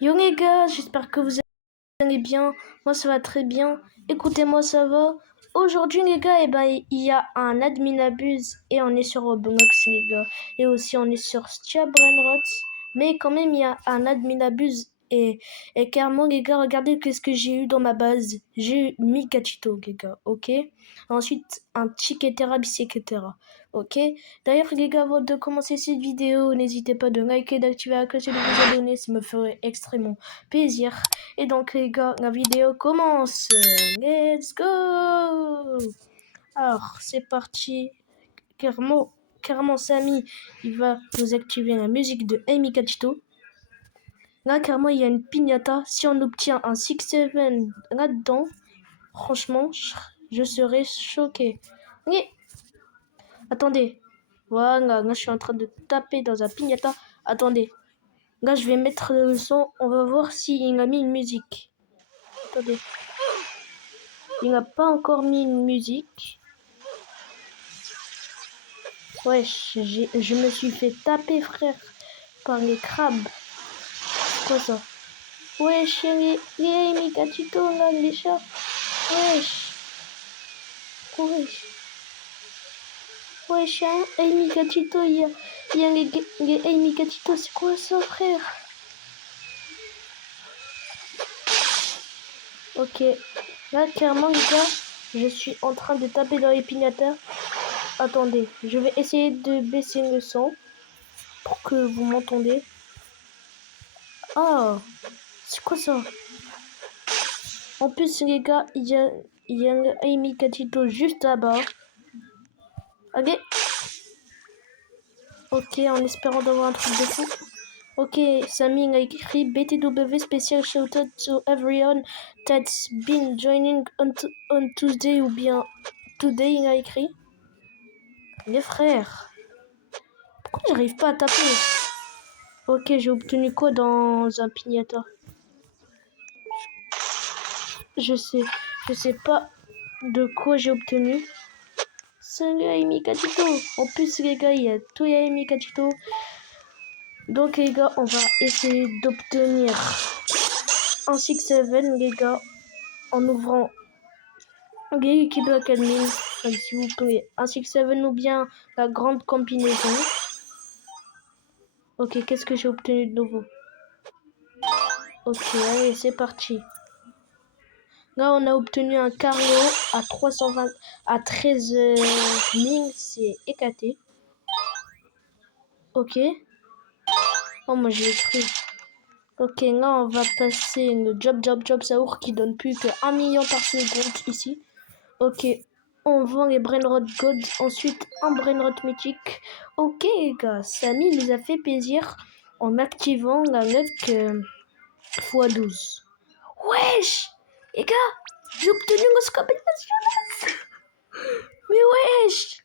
Yo les gars, j'espère que vous allez bien. Moi ça va très bien. Écoutez-moi, ça va. Aujourd'hui les gars, il y a un admin abuse et on est sur Roblox les gars. Et aussi on est sur Stia Brainrot. Mais quand même il y a un admin abuse et carrément les gars, regardez qu'est-ce que j'ai eu dans ma base. J'ai eu Mikachito les gars, ok. Ensuite un Chiketera Biseketera, ok. D'ailleurs les gars, avant de commencer cette vidéo, n'hésitez pas de liker, d'activer la cloche et de vous abonner, ça me ferait extrêmement plaisir. Et donc les gars, la vidéo commence. Let's go. Alors c'est parti. Carrément Samy, il va nous activer la musique de Amy Kachito. Là carrément il y a une piñata. Si on obtient un 6-7 là-dedans, franchement, je serais choqué. Mais attendez. Voilà, là je suis en train de taper dans un piñata. Attendez. Là je vais mettre le son. On va voir s'il a mis une musique. Attendez. Il n'a pas encore mis une musique. Wesh, je me suis fait taper, frère, par les crabes. C'est quoi ça? Wesh, les Mikachito, là, les chats. Wesh. Wesh. Wesh, hein, Mikachito, il y a les Mikachito, c'est quoi ça, frère? Ok. Là, clairement, les gars, je suis en train de taper dans les piñatas. Attendez, je vais essayer de baisser le son pour que vous m'entendez. Ah, c'est quoi ça? En plus, les gars, il y a un Amy Katito juste là-bas. Allez. Ok, en espérant d'avoir un truc de fou. Ok, Samy a écrit BTW special shoutout to everyone that's been joining on Tuesday ou bien today, il a écrit. Les frères. Pourquoi j'arrive pas à taper? Ok, j'ai obtenu quoi dans un piñata? Je sais pas de quoi j'ai obtenu. Salut Amy Katito. En plus les gars, il y a tout Amy Katito. Donc les gars, on va essayer d'obtenir un 6-7 les gars en ouvrant l'équipe Academy, s'il vous plaît. Un 6-7 ou bien la grande combinaison. Ok, qu'est-ce que j'ai obtenu de nouveau? Ok, allez, c'est parti. Là, on a obtenu un carreau à 320, à 13 000, c'est éclaté. Ok. Oh, moi j'ai cru. Ok, là on va passer le job saour qui donne plus que 1 million par seconde ici. Ok, on vend les Brainrot Gold, ensuite un Brainrot mythique. Ok les gars, Samy les a fait plaisir en activant la luck x12. Wesh les gars, j'ai obtenu mon scope national. Mais wesh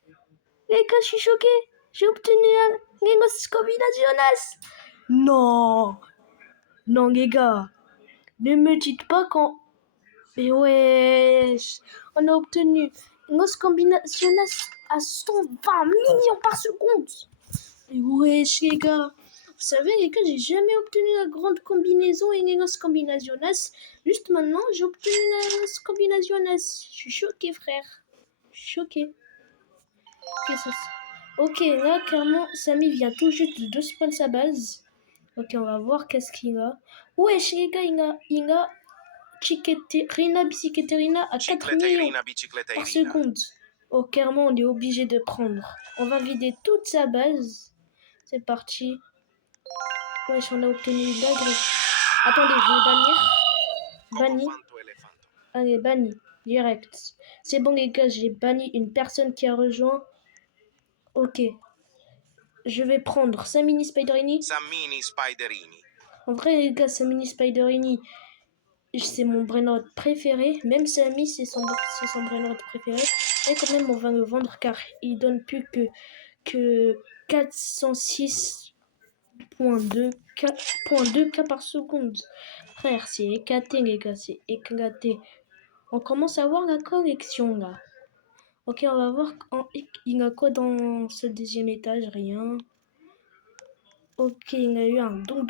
les gars, je suis choqué. J'ai obtenu un Lengos National. Non. Non les gars, ne me dites pas quand... Mais wesh, on a obtenu une os combinaciones à 120 millions par seconde. Mais wesh les gars, vous savez les gars, j'ai jamais obtenu la grande combinaison et les os combinaciones. Juste maintenant, j'ai obtenu la os combinaciones. Je suis choqué frère, je suis choqué. Qu'est-ce que c'est? Ok, là clairement, Samy vient tout juste de spawn sa base. Ok, on va voir qu'est-ce qu'il a. Wesh les gars, il a Chiqueterina Bicicleterina à 4 millions par seconde. Oh, clairement, on est obligé de prendre. On va vider toute sa base. C'est parti. Wesh, on a obtenu une dinguerie. Attendez, je vais bannir. Banni. Allez, banni. Direct. C'est bon, les gars, j'ai banni une personne qui a rejoint. Ok. Je vais prendre Samini Spiderini. En vrai, les gars, Samini Spiderini, c'est mon brainrot préféré. Même Samy, c'est son brainrot préféré. Et quand même, on va le vendre car il donne plus que 406.2 K par seconde. Frère, c'est éclaté, les gars, c'est éclaté. On commence à voir la collection, là. Ok, on va voir il y a quoi dans ce deuxième étage. Rien. Ok, il y a eu un don.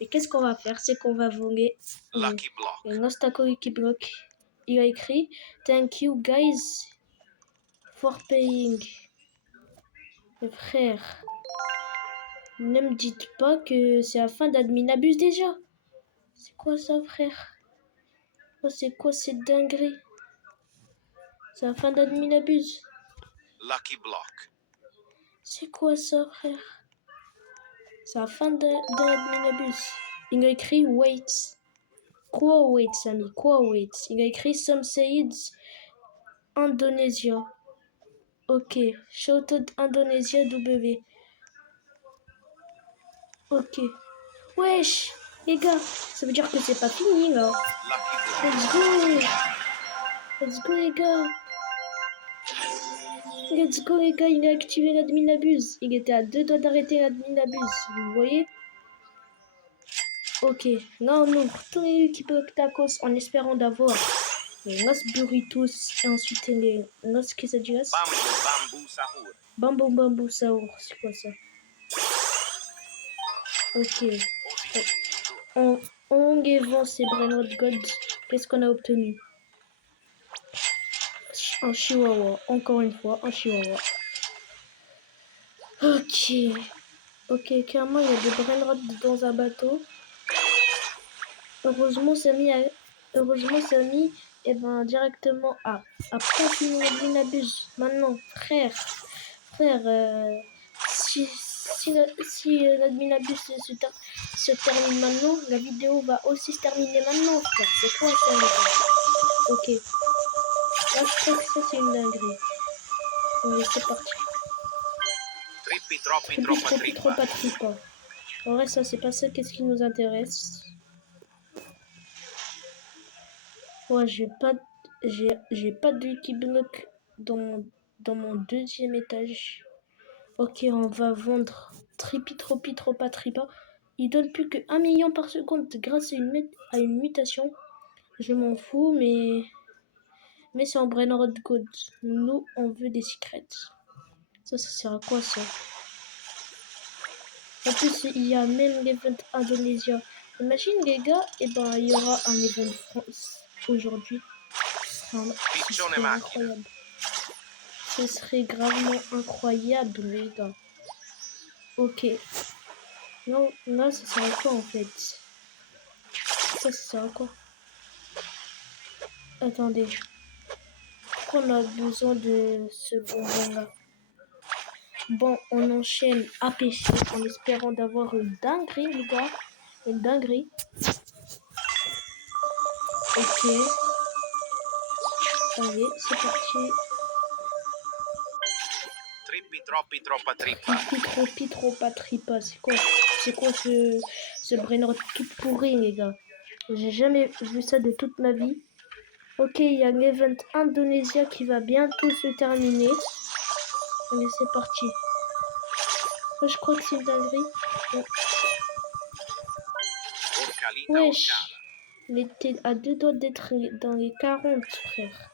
Et qu'est-ce qu'on va faire? C'est qu'on va voler Lucky block. un Nostako Lucky Block. Il a écrit Thank you guys for paying. Mais frère, ne me dites pas que c'est la fin d'Admin Abuse déjà. C'est quoi ça, frère? Oh, c'est quoi cette dinguerie? C'est la fin d'Admin Abuse. Lucky block. C'est quoi ça, frère? C'est la fin d'Admin Abuse. Il a écrit Wait. Quoi wait, Samy? Quoi wait? Il a écrit Some Said Indonesia. Ok. Shoutout Indonesia W. Ok. Wesh, les gars, ça veut dire que c'est pas fini là. Let's go. Let's go les gars. Let's go les gars, il a activé l'admin abuse. Il était à 2 doigts d'arrêter l'admin abuse. Vous voyez? Ok, là on ouvre tous les Lucky Block Tacos en espérant d'avoir les Los Burritos et ensuite les Los Quesadillas. Bamboo sahur. Bambou Saour, c'est quoi ça? Ok. On vend ces Brainrot Gods. Qu'est-ce qu'on a obtenu? Un chihuahua. Encore une fois, un chihuahua. Ok. Ok, clairement, il y a des Brainrot dans un bateau. Heureusement, Samy, directement à pas fini l'admin abuse. Maintenant, frère, si l'admin abuse se termine maintenant, la vidéo va aussi se terminer maintenant, frère. C'est quoi ça, les gars? Ok. Là, je crois que ça, c'est une dinguerie. Mais c'est parti. Trippi Trop pas trippa. En vrai, ça, c'est pas ça. Qu'est-ce qui nous intéresse? Ouais, j'ai pas de Lucky Block dans mon deuxième étage. Ok, on va vendre trop pas trippa. Il donne plus que 1 million par seconde grâce à une mutation. Je m'en fous, mais c'est en Brainrot Code. Nous, on veut des secrets. Ça sert à quoi ça? En plus, il y a même l'event Indonésia. Imagine les gars, et ben il y aura un event France aujourd'hui. Ce serait incroyable. Ce serait gravement incroyable, les gars. Ok. Non, là, ça sert à quoi en fait? Ça sert à quoi? Attendez. Pourquoi on a besoin de ce bonbon-là? Bon, on enchaîne à pêcher en espérant d'avoir une dinguerie, les gars. Une dinguerie. Ok. Allez, c'est parti. Trippi Trop pas trippa. C'est quoi ce brainrot tout pourri, les gars? J'ai jamais vu ça de toute ma vie. Ok, il y a l'event Indonésia qui va bientôt se terminer. Allez, c'est parti. Je crois que c'est une dinguerie. Wesh. Il était à 2 doigts d'être dans les 40, frère.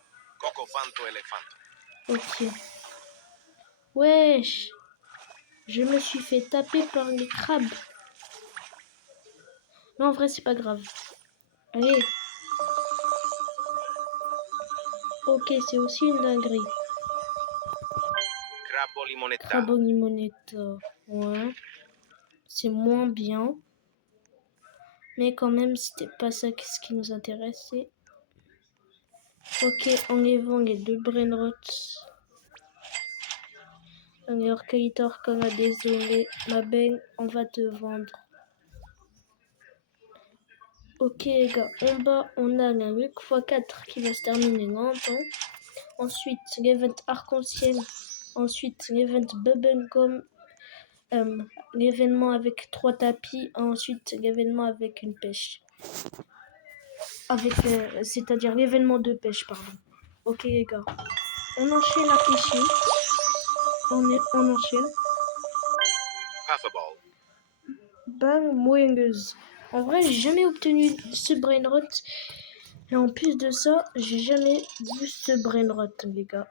Ok. Wesh. Je me suis fait taper par les crabes. Non, en vrai, c'est pas grave. Allez. Ok, c'est aussi une dinguerie. Crabo limonetta. Ouais. C'est moins bien. Mais quand même, c'était pas ça ce qui nous intéressait. Ok, enlevons les 2 brainrots. Allez, Orcator, comme a désolé. Ma belle, on va te vendre. Ok les gars, en bas on a la Luc x4 qui va se terminer longtemps. Ensuite l'event arc-en-ciel. Ensuite l'event bubblegum. L'événement avec 3 tapis. Ensuite l'événement avec une pêche. C'est-à-dire l'événement de pêche, pardon. Ok les gars, on enchaîne à pêcher. On enchaîne. Bang, moyengeuse. En vrai, j'ai jamais obtenu ce brainrot. Et en plus de ça, j'ai jamais vu ce brainrot, les gars.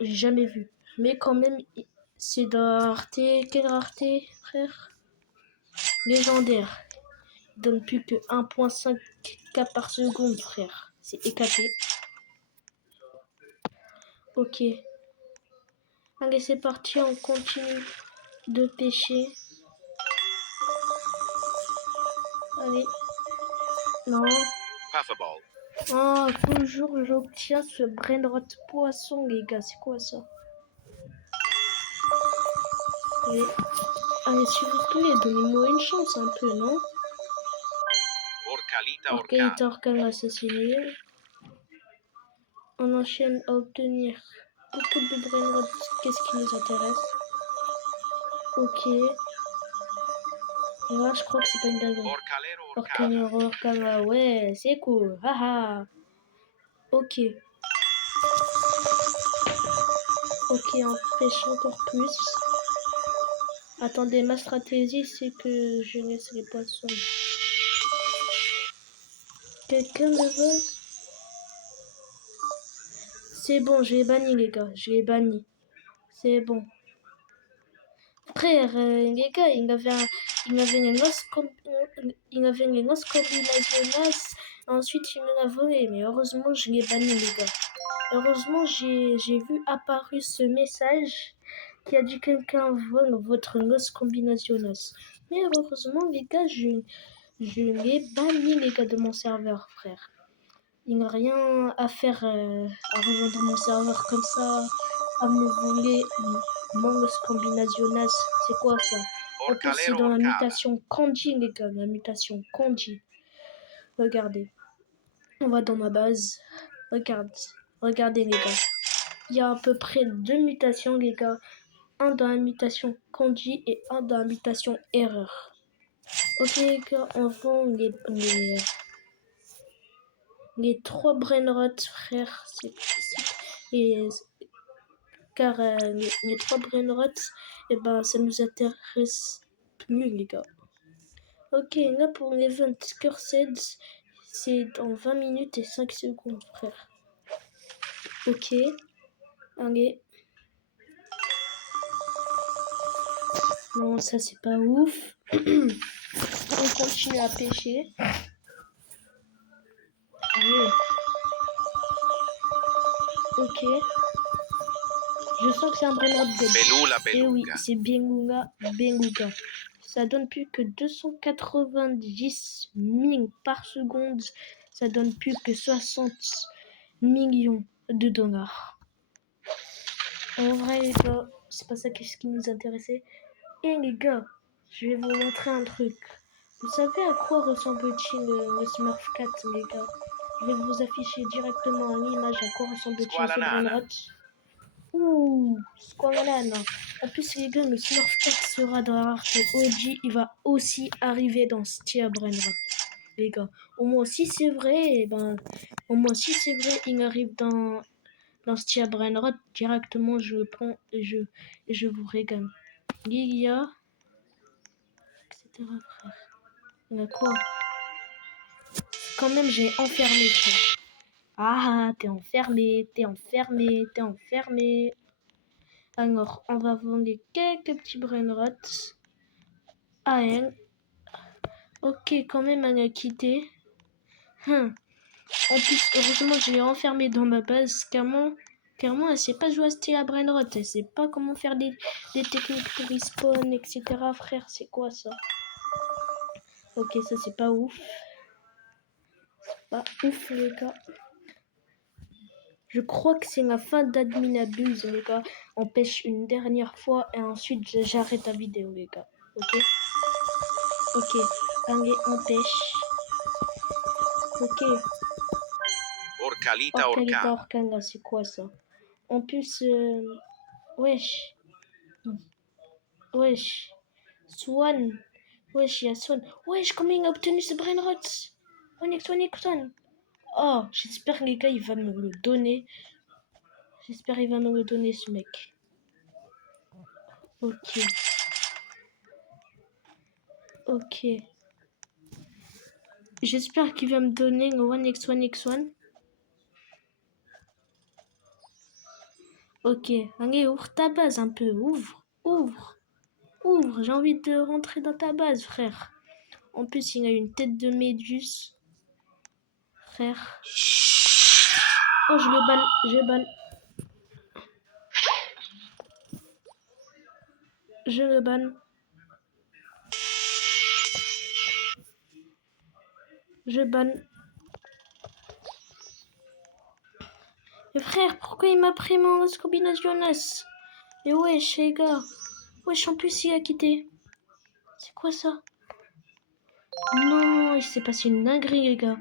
J'ai jamais vu. Mais quand même, c'est de la rareté. Quelle rareté, frère? Légendaire. donne plus que 1,5 K par seconde, frère. C'est éclaté. Ok. Allez, c'est parti, on continue de pêcher. Allez. Non. Puffball. Oh, toujours j'obtiens ce brainrot poisson, les gars. C'est quoi ça? Allez, s'il vous plaît, donnez-moi une chance un peu, non? Orcalita orcal. Orcalita orcal assassiné. On enchaîne à obtenir beaucoup de brainrot. Qu'est-ce qui nous intéresse? Ok. Là, je crois que c'est pas une dinguerie. Orcalero orcal. Orcalero orcal, ouais, c'est cool. Haha. Ok. Ok, on pêche encore plus. Attendez, ma stratégie, c'est que je laisse les poissons. Quelqu'un me vole? C'est bon, je l'ai banni, les gars. Je l'ai banni. C'est bon. Frère, les gars, il avait une grosse combinaison. Ensuite, il me l'a volé. Mais heureusement, je l'ai banni, les gars. Heureusement, j'ai vu apparu ce message qui a dit quelqu'un vole votre noce combinationas. Mais heureusement, les gars, je l'ai banni, les gars, de mon serveur, frère. Il n'a rien à faire à rejoindre mon serveur comme ça, à me voler mon noce combinationas. C'est quoi ça? En plus, c'est Orcalero dans la orcal. mutation kanji, les gars, la mutation kanji. Regardez. On va dans ma base. Regardez, les gars. Il y a à peu près 2 mutations, les gars. Un dans la mutation kanji et un dans la mutation erreur. Ok, les gars, on vend les 3 brainrots, frère. Car les 3 brainrots, et ben, ça nous intéresse plus, les gars. Ok, là pour l'event Cursed, c'est dans 20 minutes et 5 secondes, frère. Ok, allez. Non, ça c'est pas ouf. On continue à pêcher. Allez. Ok. Je sens que c'est un brainrot god. Belula Et oui, beluga. c'est Beluga. Ça donne plus que 290 ming par seconde. Ça donne plus que 60 millions de dollars. En vrai, les gars, c'est pas ça qui nous intéressait. Et les gars, je vais vous montrer un truc. Vous savez à quoi ressemble-t-il le Smurf Cat, les gars? Je vais vous afficher directement en image à quoi ressemble-t-il ce Squalanana. brainrot. Ouh, Squalanana. En plus, les gars, le Smurf Cat sera dans la rareté OG. Il va aussi arriver dans ce tier brainrot, les gars. Au moins, si c'est vrai, il arrive dans ce tier brainrot, directement, je le prends et je vous régale. Lilia, etc. frère. Il y a quoi? Quand même, j'ai enfermé, frère. Ah, t'es enfermé. Alors, on va vendre quelques petits brainrots à elle. Ok, quand même, elle a quitté. En plus, heureusement, je l'ai enfermée dans ma base. Clairement, elle sait pas jouer à style à brainrot. Elle sait pas comment faire des techniques pour respawn, etc. Frère, c'est quoi ça? Ok, ça, c'est pas ouf. Pas ouf, les gars. Je crois que c'est la fin d'Admin Abuse, les gars. On pêche une dernière fois et ensuite j'arrête la vidéo, les gars. Ok? Ok. Allez, on pêche. Ok. Orcalita Orcalita orcal. orcal, là, c'est quoi ça? En plus, wesh. Wesh. Swan. Wesh, il y a Swan. Wesh, comment il a obtenu ce brainrot? One. Oh, j'espère, les gars, il va me le donner. J'espère qu'il va me le donner, ce mec. Ok. Ok. J'espère qu'il va me donner le 1x1x1. Ok. Allez, ouvre ta base un peu. Ouvre. J'ai envie de rentrer dans ta base, frère. En plus, il a une tête de méduse. Frère. Oh, je le banne. Je banne. Je le banne. Je banne. Mais frère, pourquoi il m'a pris mon Las Combinaciones? Mais wesh, les gars. Wesh, en plus, il a quitté. C'est quoi ça? Non, il s'est passé une dinguerie, les gars.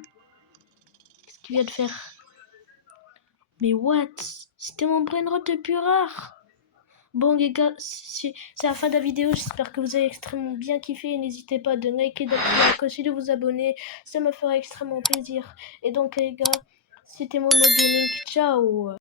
Qu'est-ce qu'il vient de faire? Mais what? C'était mon brainrot le plus rare. Bon les gars, c'est la fin de la vidéo, j'espère que vous avez extrêmement bien kiffé. N'hésitez pas de liker, d'activer la cloche et de vous abonner, ça me fera extrêmement plaisir. Et donc les gars, c'était Momo Gaming, ciao.